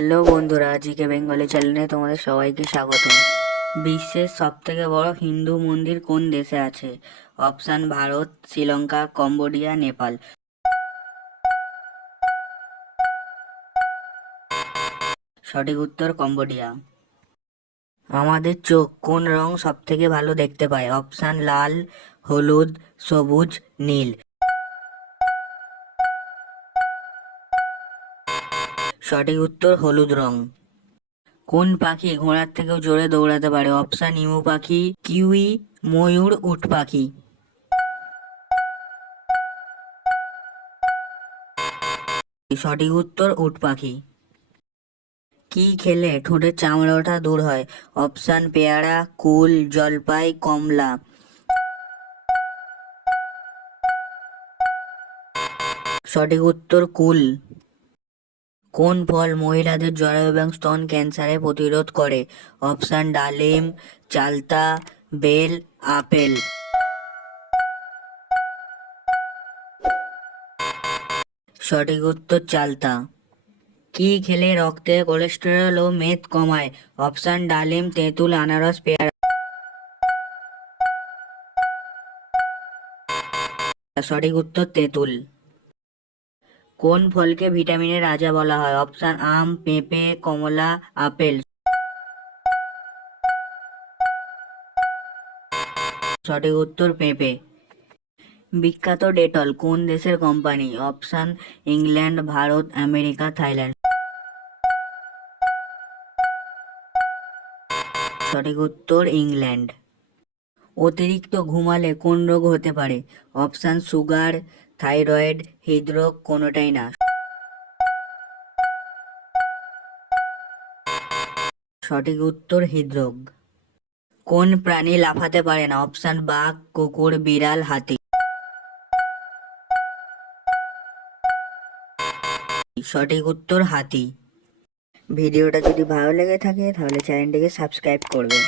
Hello বন্ধুরা, GK Bengali চ্যানেলে তোমাদের সবাইকে স্বাগত। বিশ্বের সবথেকে বড় হিন্দু মন্দির কোন দেশে আছে? Option: Bharat, Sri Lanka, Cambodia, Nepal. সঠিক উত্তর কম্বোডিয়া। আমাদের চোখ কোন রং সবথেকে ভালো দেখতে পায়? অপশান: লাল, হলুদ, সবুজ, নীল। সঠিক উত্তর হলুদ রং। কোন পাখি ঘোড়ার থেকেও জোরে দৌড়াতে পারে? অপশান: ইমু পাখি, কিউই, ময়ূর, উট পাখি। সঠিক উত্তর উট পাখি। কি খেলে ঠোঁটের চামড়া ওঠা দূর হয়? অপশান: পেয়ারা, কুল, জলপাই, কমলা। সঠিক উত্তর কুল। কোন ফল মহিলাদের জরায়ু এবং স্তন ক্যান্সারে প্রতিরোধ করে? অপশান: ডালিম, চালতা, বেল, আপেল। সঠিক উত্তর চালতা। কি খেলে রক্তে কোলেস্টেরল ও মেদ কমায়? অপশান: ডালিম, তেঁতুল, আনারস, পেয়ারা। সঠিক উত্তর তেঁতুল। কোন ফলকে ভিটামিনের রাজা বলা হয়? অপশান: আম, পেঁপে, কমলা, আপেল। সঠিক উত্তর পেঁপে। বিখ্যাত ডেটল কোন দেশের company? Option: England, Bharat, America, Thailand. সঠিক উত্তর ইংল্যান্ড। অতিরিক্ত ঘুমালে কোন রোগ হতে পারে? অপশান: সুগার, থাইরয়েড, হৃদরোগ, কোনোটাই না। সঠিক উত্তর হৃদরোগ। কোন প্রাণী লাফাতে পারে না? অপশান: বাঘ, কুকুর, বিড়াল, হাতি। সঠিক উত্তর হাতি। ভিডিওটা যদি ভালো লেগে থাকে তাহলে চ্যানেলটিকে সাবস্ক্রাইব করবে।